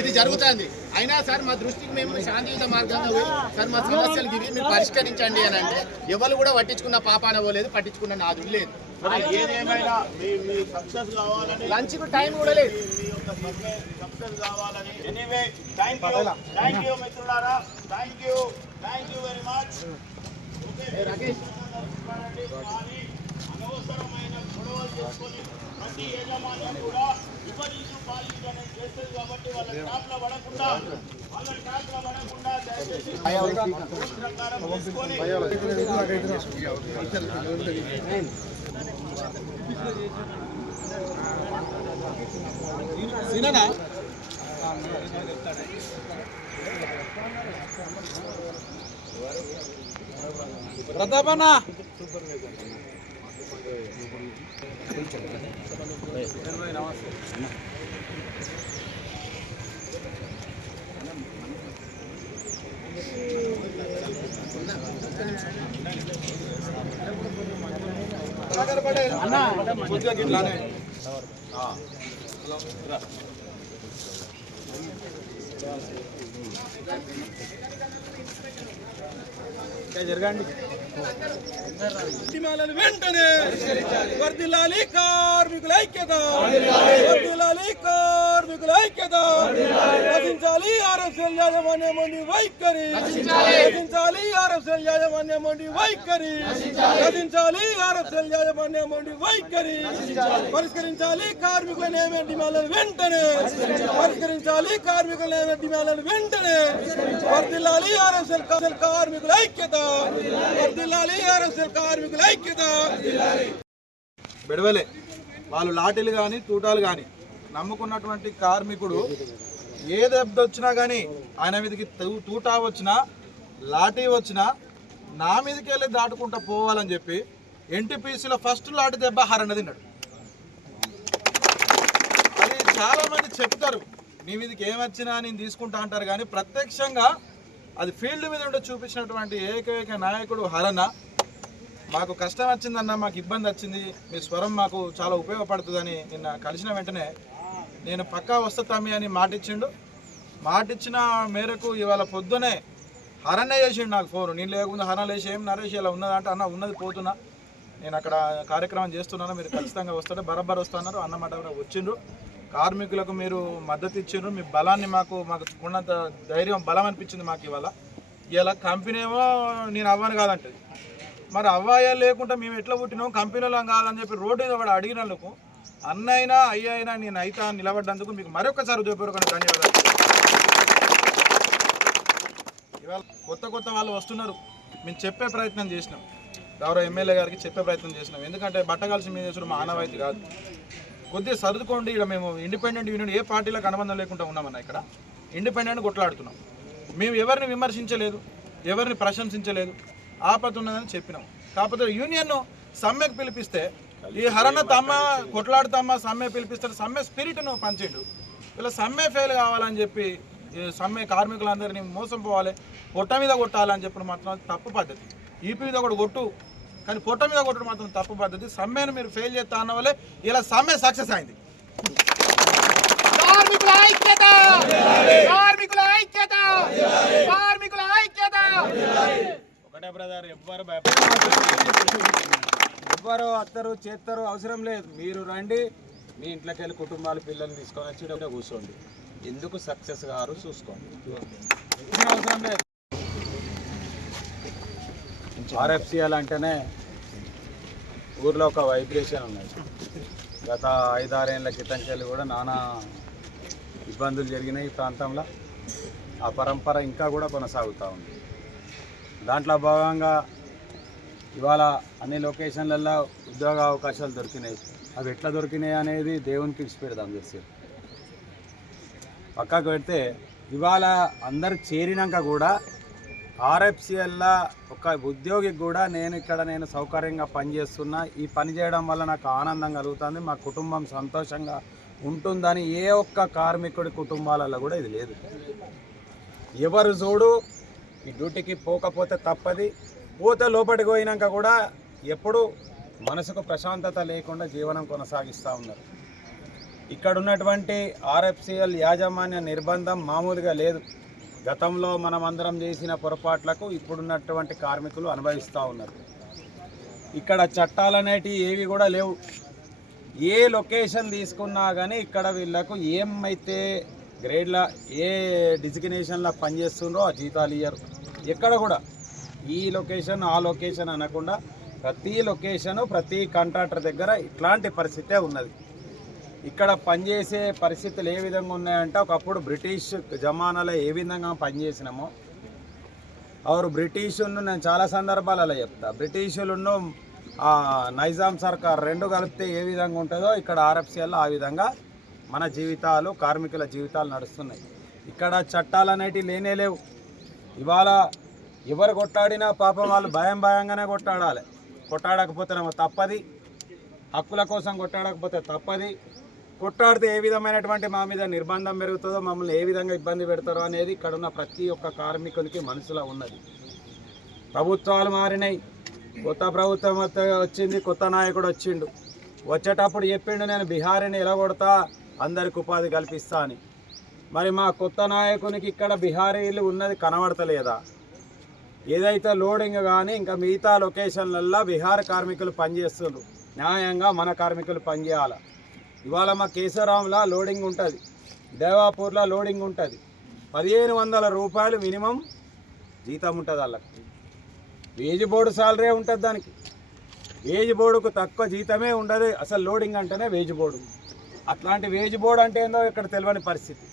ఇది జరుగుతుంది. అయినా సార్ మా దృష్టికి మేము శాంతియుత మార్గంగా పోయి సార్ మా సమస్యలు ఇవి మీరు పరిష్కరించండి అని అంటే ఎవరు కూడా పట్టించుకున్న పాపాన పోలేదు, పట్టించుకున్న నాదు లేదు. లంచ్ కు టైం కూడా లేదు. సక్సెస్ కావాలని ఎనీవే థ్యాంక్ యూ మిత్రులారా, thank you very much. Rakesh అనవసరమైన గొడవలు చేసుకొని ప్రతి యజమాన్యం కూడా విభజించు పాలించు అనేది చేస్తుంది కాబట్టి వాళ్ళ ట్యాప్లో పడకుండా దయచేసి ప్రకారం తీసుకొని ప్రతాపన్న జరగండి. వెంటనే వర్ధిల్లాలి కార్మికుల ఐక్యత, వర్ధిల్లాలి కార్మికుల ఐక్యత, రచించాలి ఆర్ఎఫ్ఎల్ యాజమాన్య మండి వైఖరి, రచించాలి ఆర్ఎఫ్ఎల్ యాజమాన్య మండి వైఖరి, రచించాలి ఆర్ఎఫ్ఎల్ యాజమాన్య మండి వైఖరి, పరిష్కరించాలి కార్మికుల నియమ డిమాండ్లను వెంటనే, పరిష్కరించాలి కార్మికుల నియమ డిమాండ్లను వెంటనే, వర్ధిల్లాలి ఆర్ఎఫ్ఎల్ కార్మికుల ఐక్యత, వర్ధిల్లాలి ఆర్ఎఫ్ఎల్ కార్మికుల ఐక్యత. బెడవలే వాళ్ళు లాఠీలు కానీ తూటాలు కానీ నమ్ముకున్నటువంటి కార్మికుడు ఏ దెబ్బ వచ్చినా కానీ ఆయన మీదకి తూటా వచ్చినా లాఠీ వచ్చినా నా మీదకి వెళ్ళి దాటుకుంటా పోవాలని చెప్పి ఎన్టీపీసీలో ఫస్ట్ లాఠీ దెబ్బ హరణ తిన్నాడు. అది చాలా మంది చెప్తారు, నీ మీదకి ఏమొచ్చినా నేను తీసుకుంటా అంటారు, కానీ ప్రత్యక్షంగా అది ఫీల్డ్ మీద ఉండి చూపించినటువంటి ఏకైక నాయకుడు హరణ. మాకు కష్టం వచ్చిందన్న, మాకు ఇబ్బంది వచ్చింది, మీ స్వరం మాకు చాలా ఉపయోగపడుతుందని నిన్న కలిసిన వెంటనే నేను పక్కా వస్తా తమ్మి అని మాటిచ్చిండు. మాటిచ్చిన మేరకు ఇవాళ పొద్దునే హరణే చేసిండు నాకు ఫోన్. నేను లేకుండా హరణ లేచి ఏం నరేష్ ఇలా ఉన్నదంటే అన్న ఉన్నది పోతున్నా, నేను అక్కడ కార్యక్రమం చేస్తున్నాను, మీరు ఖచ్చితంగా వస్తాడే బరాబర్ వస్తున్నారు అన్నమాట. వచ్చిండ్రు, కార్మికులకు మీరు మద్దతు ఇచ్చిండ్రు, మీ బలాన్ని మాకు ఉన్నంత ధైర్యం బలం అనిపించింది మాకు. ఇవాళ కంపెనీ ఏమో నేను అవ్వను కాదంటది, మరి అవ్వాయా లేకుండా మేము ఎట్లా పుట్టినాం కంపెనీలో కాదని చెప్పి రోడ్డు మీద వాడు అడిగినందుకు అన్న అయినా అయ్య అయినా నేను అయితా నిలబడ్డందుకు మీకు మరొకసారి ఉద్యోగపూర్వకంగా ధన్యవాదాలు. ఇవాళ కొత్త వాళ్ళు వస్తున్నారు, మేము చెప్పే ప్రయత్నం చేసినాం, గౌరవ ఎమ్మెల్యే గారికి చెప్పే ప్రయత్నం చేసినాం. ఎందుకంటే బట్టగాల్సి మీద చేసుడు మా ఆనవాయితీ కాదు, కొద్దిగా సర్దుకోండి. ఇక్కడ మేము ఇండిపెండెంట్ యూనియన్ ఏ పార్టీలకు అనుబంధం లేకుండా ఉన్నామన్నా, ఇక్కడ ఇండిపెండెంట్ కొట్లాడుతున్నాం. మేము ఎవరిని విమర్శించలేదు, ఎవరిని ప్రశంసించలేదు, ఆపద ఉన్నదని చెప్పినాం. కాకపోతే యూనియన్ సమ్మెకు పిలిపిస్తే ఈ హరణ తమ్మ కొట్లాడుతమ్మ సమ్మె పిలిపిస్తారు, సమ్మె స్పిరిట్ను పంచిండు. ఇలా సమ్మె ఫెయిల్ కావాలని చెప్పి సమ్మె కార్మికులందరినీ మోసం పోవాలి, పొట్ట మీద కొట్టాలని చెప్పిన మాత్రం తప్పు పద్ధతి. ఈపీ మీద కూడా కొట్టు, కానీ పొట్ట మీద కొట్టడం మాత్రం తప్పు పద్ధతి. సమ్మెను మీరు ఫెయిల్ చేస్తా అన్న వల్లే ఇలా సమ్మె సక్సెస్ అయింది. కార్మికుల ఐక్యత, కార్మికుల ఐక్యత, కార్మికుల ఐక్యత. ఒకటే బ్రదర్, ఎవ్వరు అత్తరు చేస్తారు అవసరం లేదు, మీరు రండి, మీ ఇంట్లోకి వెళ్ళి కుటుంబాలు పిల్లల్ని తీసుకొని వచ్చి కూర్చోండి, ఎందుకు సక్సెస్ గారు చూసుకోండి, అవసరం లేదు. ఆర్ఎఫ్సిఎల్ అంటేనే ఊర్లో ఒక వైబ్రేషన్ ఉన్నది. గత 5-6 ఏళ్ళ క్రితంకెళ్ళి కూడా నానా ఇబ్బందులు జరిగినాయి ఈ ప్రాంతంలో. ఆ పరంపర ఇంకా కూడా కొనసాగుతూ ఉంది. దాంట్లో భాగంగా ఇవాళ అన్ని లొకేషన్లలో ఉద్యోగ అవకాశాలు దొరికినాయి. అవి ఎట్లా దొరికినాయి అనేది దేవునికి ఇచ్చిపెడదాం చేసి పక్కకు పెడితే, ఇవాళ అందరు చేరినాక కూడా ఆర్ఎఫ్సిఎల్లో ఒక ఉద్యోగికి కూడా నేను సౌకర్యంగా పనిచేస్తున్నా, ఈ పని చేయడం వల్ల నాకు ఆనందం కలుగుతుంది, మా కుటుంబం సంతోషంగా ఉంటుందని ఏ ఒక్క కార్మికుడి కుటుంబాలలో కూడా ఇది లేదు. ఎవరు చూడు ఈ డ్యూటీకి పోకపోతే తప్పది, పోతే లోపలికి పోయినాక కూడా ఎప్పుడు మనసుకు ప్రశాంతత లేకుండా జీవనం కొనసాగిస్తూ ఉన్నారు. ఇక్కడ ఉన్నటువంటి ఆర్ఎఫ్సిఎల్ యాజమాన్య నిర్బంధం మామూలుగా లేదు. గతంలో మనం అందరం చేసిన పొరపాట్లకు ఇప్పుడున్నటువంటి కార్మికులు అనుభవిస్తూ ఉన్నారు. ఇక్కడ చట్టాలు అనేటివి ఏవి కూడా లేవు. ఏ లొకేషన్ తీసుకున్నా కానీ ఇక్కడ వీళ్ళకు ఏమైతే గ్రేడ్ల ఏ డిజిగ్నేషన్లో పనిచేస్తుండ్రో ఆ జీతాలు ఇయ్యరు. ఎక్కడ కూడా ఈ లొకేషన్ ఆ లొకేషన్ అనకుండా ప్రతి లొకేషను ప్రతి కాంట్రాక్టర్ దగ్గర ఇట్లాంటి పరిస్థితే ఉన్నది. ఇక్కడ పనిచేసే పరిస్థితులు ఏ విధంగా ఉన్నాయంటే ఒకప్పుడు బ్రిటిష్ జమానాలో ఏ విధంగా పనిచేసినామో అవరు బ్రిటిషులను నేను చాలా సందర్భాలలో చెప్తా. బ్రిటిషులను నైజాం సర్కార్ రెండు కలిపితే ఏ విధంగా ఉంటుందో ఇక్కడ ఆర్ఎఫ్సిఎల్లో ఆ విధంగా మన జీవితాలు కార్మికుల జీవితాలు నడుస్తున్నాయి. ఇక్కడ చట్టాలు అనేటివి లేనే లేవు. ఇవాళ ఎవరు కొట్టాడినా పాపం వాళ్ళు భయంగానే కొట్టాడాలి. కొట్టాడకపోతేనేమో తప్పది, హక్కుల కోసం కొట్టాడకపోతే తప్పది. కొట్టాడితే ఏ విధమైనటువంటి మా మీద నిర్బంధం పెరుగుతుందో, మమ్మల్ని ఏ విధంగా ఇబ్బంది పెడతారో అనేది ఇక్కడ ఉన్న ప్రతి ఒక్క కార్మికునికి మనసులో ఉన్నది. ప్రభుత్వాలు మారినాయి, కొత్త ప్రభుత్వం వచ్చింది, కొత్త నాయకుడు వచ్చిండు. వచ్చేటప్పుడు చెప్పిండు నేను బీహారీని ఎలగొడతా, అందరికి ఉపాధి కల్పిస్తా అని. మరి మా కొత్త నాయకునికి ఇక్కడ బీహారీలు ఉన్నది కనబడతలేదా? ఏదైతే లోడింగ్ కానీ ఇంకా మిగతా లొకేషన్లల్లో బీహార్ కార్మికులు పనిచేస్తుండ్రు, న్యాయంగా మన కార్మికులు పనిచేయాలి. ఇవాళ మా కేశవరాంలో లోడింగ్ ఉంటుంది, దేవాపూర్లో లోడింగ్ ఉంటుంది. 1500 రూపాయలు మినిమం జీతం ఉంటుంది వాళ్ళకి. వేజ్ బోర్డు సాలరీ ఉంటుంది దానికి. వేజ్ బోర్డుకు తక్కువ జీతమే ఉండదు అసలు. లోడింగ్ అంటేనే వేజ్ బోర్డు. అట్లాంటి వేజ్ బోర్డు అంటే ఏందో ఇక్కడ తెలియని పరిస్థితి.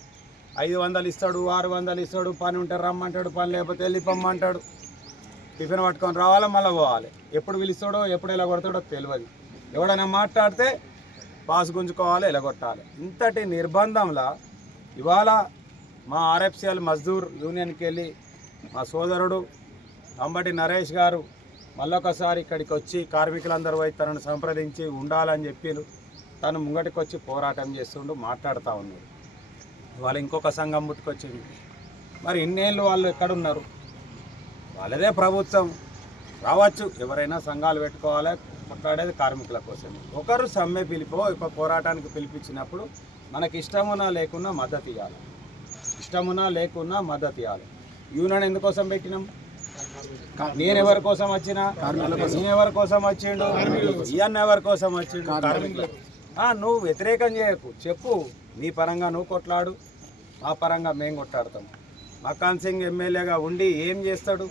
500 ఇస్తాడు, 600 ఇస్తాడు, పని ఉంటే రమ్మంటాడు, పని లేకపోతే వెళ్ళిపోమ్మంటాడు. టిఫిన్ పట్టుకొని రావాలి, మళ్ళీ పోవాలి. ఎప్పుడు పిలుస్తాడో ఎప్పుడు ఎలా కొడతాడో తెలియదు. ఎవడైనా మాట్లాడితే పాస్ గుంజుకోవాలి, ఎలగొట్టాలి. ఇంతటి నిర్బంధంలో ఇవాళ మా ఆర్ఎఫ్సిఎల్ మజ్దూర్ యూనియన్కి వెళ్ళి మా సోదరుడు అంబటి నరేష్ గారు మళ్ళొకసారి ఇక్కడికి వచ్చి కార్మికులందరూ పోయి తనను సంప్రదించి ఉండాలని చెప్పి తను ముంగటికి వచ్చి పోరాటం చేస్తుండు, మాట్లాడుతూ ఉన్నాడు. వాళ్ళు ఇంకొక సంఘం పుట్టుకొచ్చింది. మరి ఇన్నేళ్ళు వాళ్ళు ఎక్కడున్నారు? వాళ్ళదే ప్రభుత్వం రావచ్చు, ఎవరైనా సంఘాలు పెట్టుకోవాలి, కొట్లాడేది కార్మికుల కోసమే. ఒకరు సమ్మె పిలిపో ఒక పోరాటానికి పిలిపించినప్పుడు మనకి ఇష్టమున్నా లేకున్నా మద్దతు ఇవ్వాలి. ఇష్టమున్నా లేకున్నా మద్దతు ఇవ్వాలి. యూనియన్ ఎందుకోసం పెట్టినాం? నేను ఎవరి కోసం వచ్చినా, నేను ఎవరి కోసం వచ్చిండు, ఈయన్న ఎవరి కోసం వచ్చిండు? కార్మికులు. నువ్వు వ్యతిరేకం చేయకు, చెప్పు. నీ పరంగా నువ్వు కొట్లాడు, మా పరంగా మేము కొట్లాడతాం. మకాన్ సింగ్ ఎమ్మెల్యేగా ఉండి ఏం చేస్తాడు?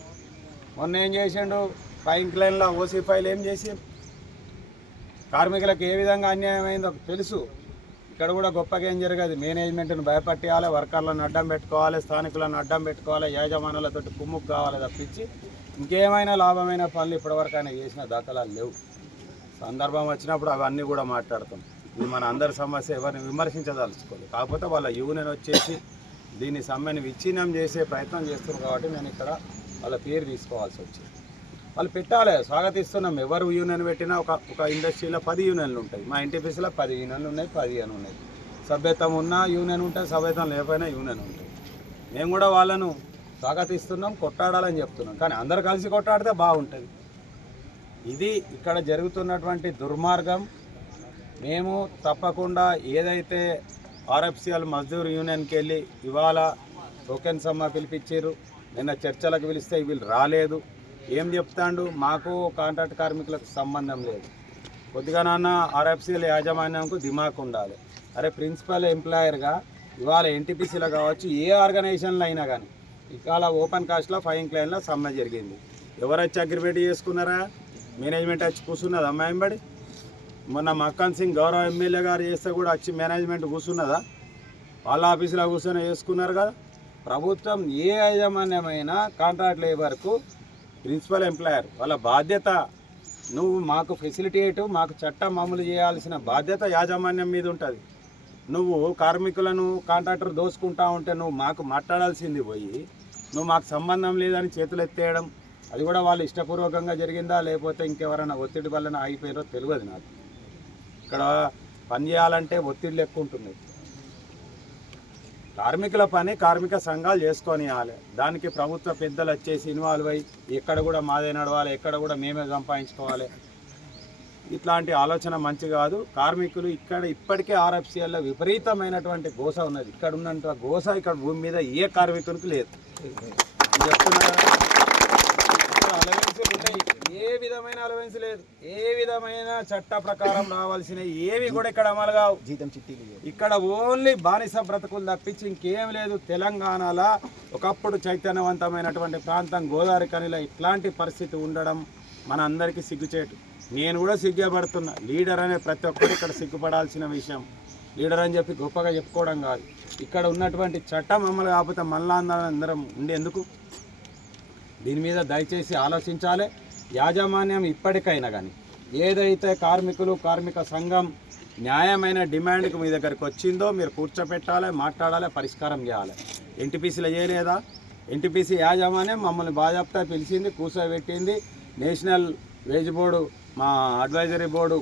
మొన్న ఏం చేసిండు? పైంక్ లైన్లో ఓసీ ఫైల్ ఏం చేసి కార్మికులకు ఏ విధంగా అన్యాయం అయిందో తెలుసు. ఇక్కడ కూడా గొప్పగా ఏం జరగదు. మేనేజ్మెంట్ను భయపట్టాలి, వర్కర్లను అడ్డం పెట్టుకోవాలి, స్థానికులను అడ్డం పెట్టుకోవాలి, యాజమానులతో కుమ్ముకు కావాలి తప్పించి ఇంకేమైనా లాభమైన పనులు ఇప్పటివరకు ఆయన చేసిన దాఖలాలు లేవు. సందర్భం వచ్చినప్పుడు అవన్నీ కూడా మాట్లాడతాం. ఇది మన అందరి సమస్య, ఎవరిని విమర్శించదలుచుకోలేదు. కాకపోతే వాళ్ళ యూనియన్ వచ్చేసి దీన్ని సమ్మెను విచ్ఛిన్నం చేసే ప్రయత్నం చేస్తున్నారు కాబట్టి నేను ఇక్కడ వాళ్ళ పేరు తీసుకోవాల్సి వచ్చింది. వాళ్ళు పెట్టాలి, స్వాగతిస్తున్నాం. ఎవరు యూనియన్ పెట్టినా ఒక ఇండస్ట్రీలో 10 యూనియన్లు ఉంటాయి. మా ఎన్టీపీసీలో 10 యూనియన్లు ఉన్నాయి, 15 ఉన్నాయి. సభ్యత్వం ఉన్న యూనియన్ ఉంటాయి, సభ్యత్వం లేకపోయినా యూనియన్ ఉంటాయి. మేము కూడా వాళ్ళను స్వాగతిస్తున్నాం, కొట్టాడాలని చెప్తున్నాం. కానీ అందరు కలిసి కొట్టాడితే బాగుంటుంది. ఇది ఇక్కడ జరుగుతున్నటువంటి దుర్మార్గం. మేము తప్పకుండా ఏదైతే ఆర్ఎఫ్సిఎల్ మజ్దూర్ యూనియన్కి వెళ్ళి ఇవాళ టోకెన్ సమ్మె పిలిపించారు, నిన్న చర్చలకు పిలిస్తే వీళ్ళు రాలేదు. ఏం చెప్తాండు? మాకు కాంట్రాక్ట్ కార్మికులకు సంబంధం లేదు. కొద్దిగా నాన్న ఆర్ఎఫ్సిఎల్ యాజమాన్యంకు దిమాక్ ఉండాలి. అరే ప్రిన్సిపల్ ఎంప్లాయర్గా ఇవాళ ఎన్టీపీసీలో కావచ్చు, ఏ ఆర్గనైజేషన్లో అయినా కానీ ఇవాళ ఓపెన్ కాస్ట్లో ఫైన్ లైన్లో సమ్మె జరిగింది. ఎవరు వచ్చి అగ్రిమెంట్ చేసుకున్నారా? మేనేజ్మెంట్ వచ్చి కూర్చున్నదా అమ్మాయింబడి? మొన్న మక్కన్ సింగ్ గౌరవ ఎమ్మెల్యే గారు చేస్తే కూడా వచ్చి మేనేజ్మెంట్ కూర్చున్నదా? వాళ్ళ ఆఫీసులో కూర్చొని చేసుకున్నారు కదా. ప్రభుత్వం ఏ యాజమాన్యమైనా కాంట్రాక్ట్ లేబర్కు ప్రిన్సిపల్ ఎంప్లాయర్ వాళ్ళ బాధ్యత. నువ్వు మాకు ఫెసిలిటేట్, మాకు చట్టం అమలు చేయాల్సిన బాధ్యత యాజమాన్యం మీద ఉంటుంది. నువ్వు కార్మికులను కాంట్రాక్టర్ దోసుకుంటా ఉంటే నువ్వు మాకు మాట్లాడాల్సింది పోయి నువ్వు మాకు సంబంధం లేదని చేతులు ఎత్తేయడం, అది కూడా వాళ్ళు ఇష్టపూర్వకంగా జరిగిందా లేకపోతే ఇంకెవరైనా ఒత్తిడి వలన ఆగిపోయారో తెలియదు నాకు. ఇక్కడ పని చేయాలంటే ఒత్తిడిలు ఎక్కువ ఉంటుంది. కార్మికుల పని కార్మిక సంఘాలు చేసుకొని ఇవ్వాలి. దానికి ప్రభుత్వ పెద్దలు వచ్చేసి ఇన్వాల్వ్ అయ్యి ఎక్కడ కూడా మాదే నడవాలి, ఎక్కడ కూడా మేమే సంపాదించుకోవాలి. ఇట్లాంటి ఆలోచన మంచి కాదు. కార్మికులు ఇక్కడ ఇప్పటికే ఆర్ఎఫ్సిఎల్లో విపరీతమైనటువంటి గోస ఉన్నది. ఇక్కడ ఉన్నంత గోస ఇక్కడ భూమి మీద ఏ కార్మికునికి లేదు. చెప్తున్నారు అలవెన్సులు ఉన్నాయి, ఏ విధమైన అలవెన్స్ లేదు, ఏ విధమైన చట్ట ప్రకారం రావాల్సిన ఏవి కూడా ఇక్కడ అమలు కావు. జీతం చిట్టీలు ఇక్కడ ఓన్లీ బానిస బ్రతుకులు తప్పించి ఇంకేం లేదు. తెలంగాణలో ఒకప్పుడు చైతన్యవంతమైనటువంటి ప్రాంతం గోదావరి కనిలో ఇట్లాంటి పరిస్థితి ఉండడం మన అందరికీ సిగ్గుచేటు. నేను కూడా సిగ్గుపడుతున్నా. లీడర్ అనే ప్రతి ఒక్కరు ఇక్కడ సిగ్గుపడాల్సిన విషయం. లీడర్ అని చెప్పి గొప్పగా చెప్పుకోవడం కాదు. ఇక్కడ ఉన్నటువంటి చట్టం అమలు కాకపోతే మళ్ళా అందరం ఉండేందుకు? దీని మీద దయచేసి ఆలోచించాలి. యాజమాన్యం ఇప్పటికైనా కానీ ఏదైతే కార్మికులు కార్మిక సంఘం న్యాయమైన డిమాండ్కి మీ దగ్గరికి వచ్చిందో మీరు కూర్చోపెట్టాలి, మాట్లాడాలి, పరిష్కారం చేయాలి. ఎన్టీపీసీలో చేయలేదా? ఎన్టీపీసీ యాజమాన్యం మమ్మల్ని బాజాప్తా పిలిచింది, కూర్చోబెట్టింది. నేషనల్ వేజ్ బోర్డు, మా అడ్వైజరీ బోర్డు